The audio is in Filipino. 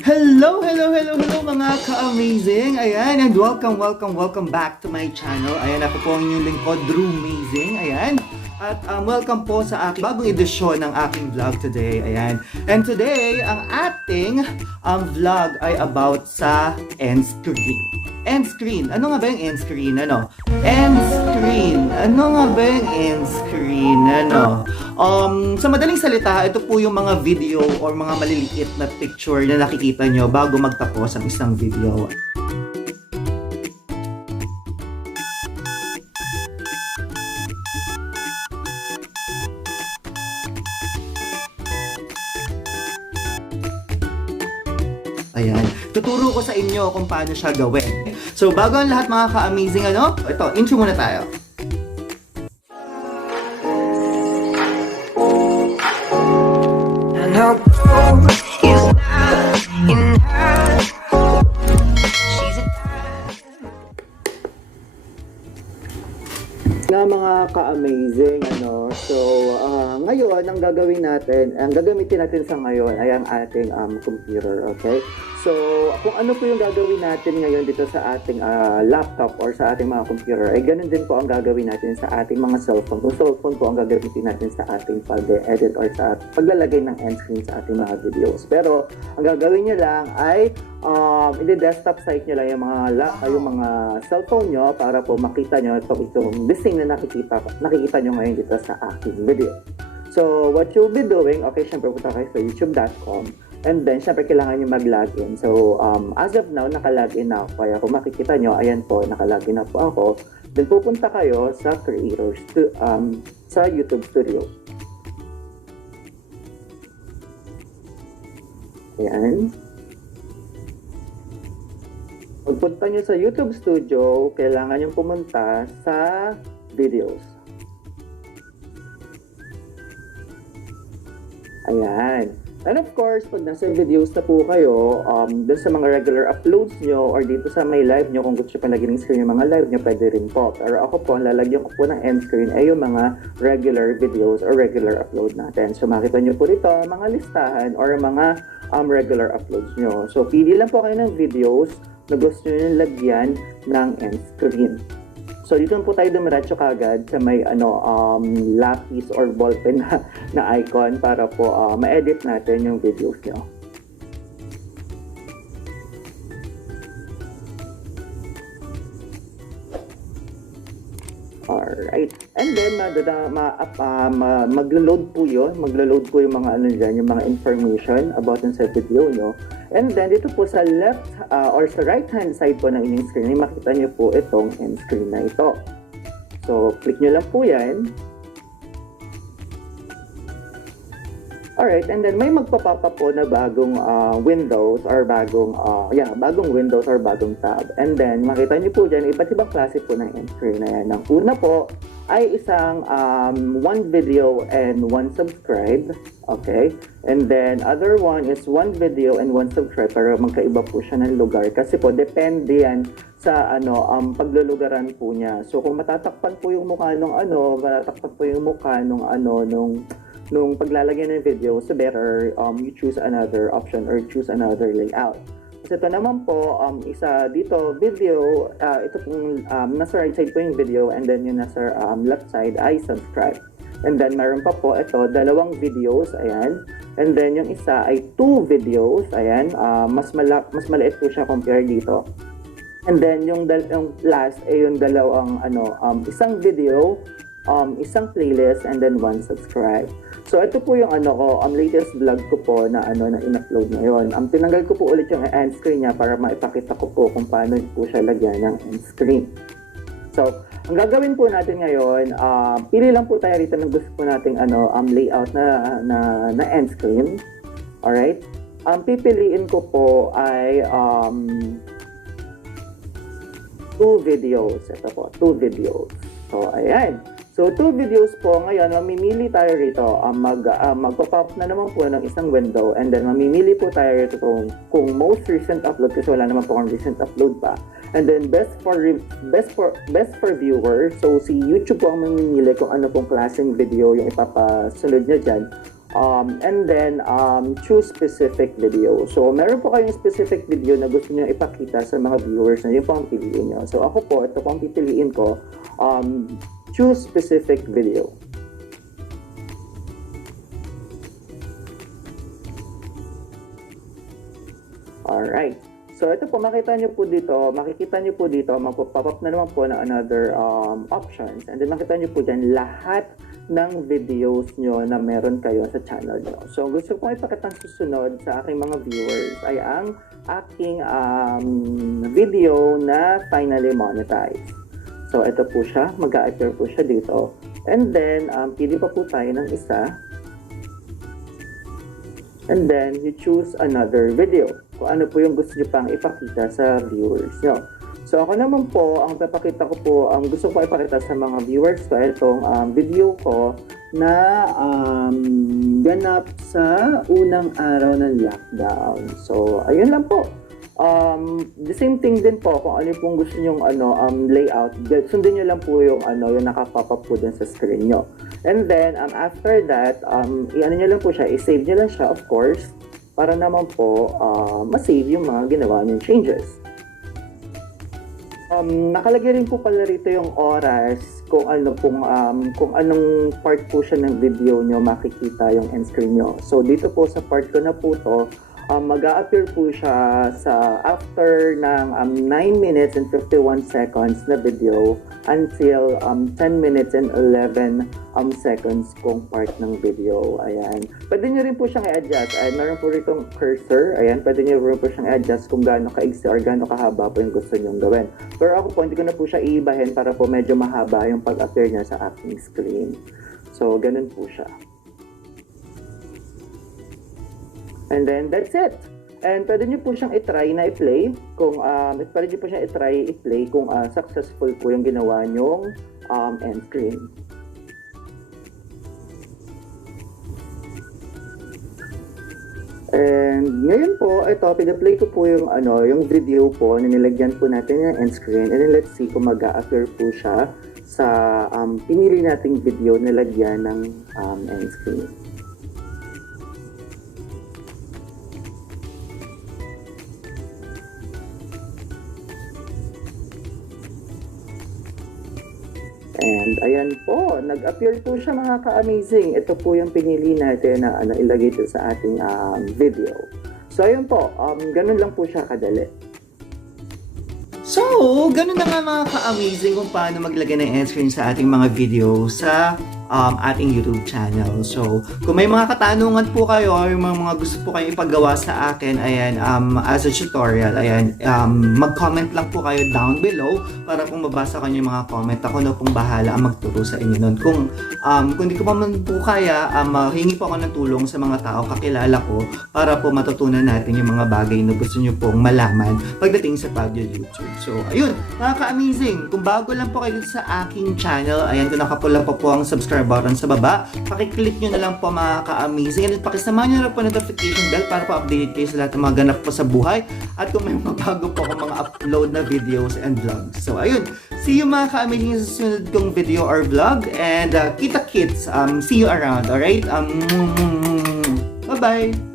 Hello, hello, hello, hello mga ka-amazing! Ayan, and welcome back to my channel. Ayan, ako po ang inyong lingkod, DREWmazing. Ayan, at welcome po sa aking bagong edisyon ng aking vlog today. Ayan, and today, ang ating vlog ay about sa endscreen. Endscreen. Ano nga ba yung endscreen? Endscreen. Ano nga ba yung endscreen? Sa madaling salita, ito po yung mga video or mga maliliit na picture na nakikita nyo bago magtapos ang isang video. Ayan. Tuturo ko sa inyo kung paano siya gawin. So, bago ang lahat mga ka-amazing, ito, intro muna tayo. Na mga ka-amazing, so ngayon ang gagawin natin, ang gagamitin natin sa ngayon ay ang ating computer, okay? So kung ano po yung gagawin natin ngayon dito sa ating laptop or sa ating mga computer, ay ganun din po ang gagawin natin sa ating mga cellphone. Kung cellphone po ang gagamitin natin sa ating pag-edit or sa paglalagay ng endscreen sa ating mga videos. Pero ang gagawin nyo lang ay i-desktop site nyo lang yung mga cellphone nyo para po makita nyo itong listing na nakikita nyo ngayon dito sa aking video. So, what you'll be doing, okay, syempre punta kayo sa youtube.com and then, syempre kailangan nyo mag-login. So, as of now, naka-login na ako. Kaya kung makikita nyo, ayan po, naka-login na po ako. Then, pupunta kayo sa creators sa YouTube Studio. Ayan. Pagpunta nyo sa YouTube Studio, kailangan nyo pumunta sa videos. Ayan. And of course, pag nasa videos na po kayo, dun sa mga regular uploads nyo or dito sa may live nyo, kung gusto nyo palagyan ng screen yung mga live nyo, pwede rin po. Pero ako po, ang lalagyan ko po ng end screen ay yung mga regular videos or regular upload natin. So makita nyo po dito, mga listahan or mga regular uploads nyo. So pili lang po kayo ng videos na gusto nyo lagyan ng end screen. So dito po tayo dumiretso kagad sa may lapis or ballpen na icon para po ma-edit natin yung videos nyo. Alright. And then maglo-load po yun. Maglo-load po yung mga yung mga information about sa video nyo. And then dito po sa left or sa right hand side po ng inyong screen, makita nyo po itong end screen na ito. So click nyo lang po yan. Alright, and then may magpapapa po na bagong windows or bagong windows or bagong tab. And then makita niyo po dyan, iba't ibang klase po ng end screen na yan. Ang una po ay isang one video and one subscribe. Okay? And then other one is one video and one subscribe, pero magkaiba po siya ng lugar. Kasi po, depende yan sa paglulugaran po niya. So kung matatakpan po yung mukha nung paglalagyan ng video, so better you choose another option or choose another layout. So ito naman po, isa dito, video, ito pong nasa right side po yung video and then yung nasa left side ay subscribe. And then meron pa po ito, dalawang videos, ayan. And then yung isa ay 2 videos, ayan. Mas maliit po siya compare dito. And then yung last ay yung dalawang isang video, isang playlist and then one subscribe. So ito po yung latest vlog ko po na in-upload ngayon. Tinanggal ko po ulit yung end screen niya para maipakita ko po kung paano po siya lagyan ng end screen. So ang gagawin po natin ngayon, pili lang po tayo rito ng gusto po nating layout na end screen. Alright? Pipiliin ko po ay 2 videos. Ito po, 2 videos. So ayan. So, 2 videos po. Ngayon, mamimili tayo rito. Magpa-pop na naman po ng isang window and then mamimili po tayo rito kung most recent upload kasi wala naman po kung recent upload pa. And then best for viewers. So, si YouTube po ang mamimili kung ano pong klaseng video yung ipapasunod niya dyan. And then, choose specific video. So, meron po kayong specific video na gusto nyo ipakita sa mga viewers na yun po ang piliin nyo. So, ako po, ito po ang pipiliin ko, choose specific video. Alright. So, ito po, makikita nyo po dito, magpo-pop up na naman po na another options. And then, makita nyo po dyan lahat ng videos nyo na meron kayo sa channel nyo. So, gusto ko ipakitang susunod sa aking mga viewers ay ang aking video na finally monetized. So, ito po siya. Mag-a-appear po siya dito. And then, pili pa po tayo ng isa. And then, you choose another video. Kung ano po yung gusto nyo pang ipakita sa viewers nyo. So, ako naman po, ang papakita ko po, gusto ko ipakita sa mga viewers ko, itong video ko na ganap sa unang araw ng lockdown. So, ayun lang po. The same thing din po, kung ano pong gusto nyong layout, sundin nyo lang po yung nakapop up po dun sa screen nyo. And then, after that, i-ano nyo lang po siya, i-save nyo lang siya, of course, para naman po ma-save yung mga ginawa nyong changes. Nakalagay rin po pala rito yung oras kung anong part po siya ng video nyo makikita yung end screen nyo. So, dito po sa part ko na po to, mag-a-appear po siya sa after ng 9 minutes and 51 seconds na video until 10 minutes and 11 seconds kung part ng video. Ayan. Pwede nyo rin po siyang i-adjust. Meron po ritong cursor. Ayan. Pwede nyo rin po siyang i-adjust kung gaano ka-easy or gaano kahaba po yung gusto nyong gawin. Pero ako po, hindi ko na po siya iibahin para po medyo mahaba yung pag-appear niya sa aking screen. So, ganun po siya. And then, that's it. And pwede nyo po siyang i-try na i-play kung pwede nyo po siyang i-try i-play kung successful po yung ginawa nyong end screen. And ngayon po, ito, pina-play ko po yung yung video po na nilagyan po natin yung end screen. And then let's see kung mag-a-appear po siya sa pinili nating video na lagyan ng end screen. And ayan po, nag-appear po siya mga ka-amazing. Ito po yung pinili natin na ilagay ito sa ating video. So ayun po, ganun lang po siya kadali. So, ganun na nga mga ka-amazing kung paano maglagay ng end screen sa ating mga video sa ating YouTube channel. So, kung may mga katanungan po kayo or mga gusto po kayo ipagawa sa akin, ayan, as a tutorial, ayan, mag-comment lang po kayo down below para kung mabasa ko yung mga comment, ako na pong bahala ang magturo sa inyo nun. Kung hindi ko pa man po kaya, hingi po ako ng tulong sa mga tao kakilala ko para po matutunan natin yung mga bagay na gusto nyo pong malaman pagdating sa Paano YouTube. So, ayun, mga ka-amazing, kung bago lang po kayo sa aking channel, ayan, kung nakapula pa po ang subscribe button sa baba, pakiclick nyo na lang po mga ka-amazing, and pakisama nyo na po notification bell para po update kayo sa lahat ng mga ganap po sa buhay, at kung may mga bago po akong mga upload na videos and vlogs. So, ayun, see you mga ka-amazing sa susunod kong video or vlog, and kita kits, see you around, alright? Bye-bye!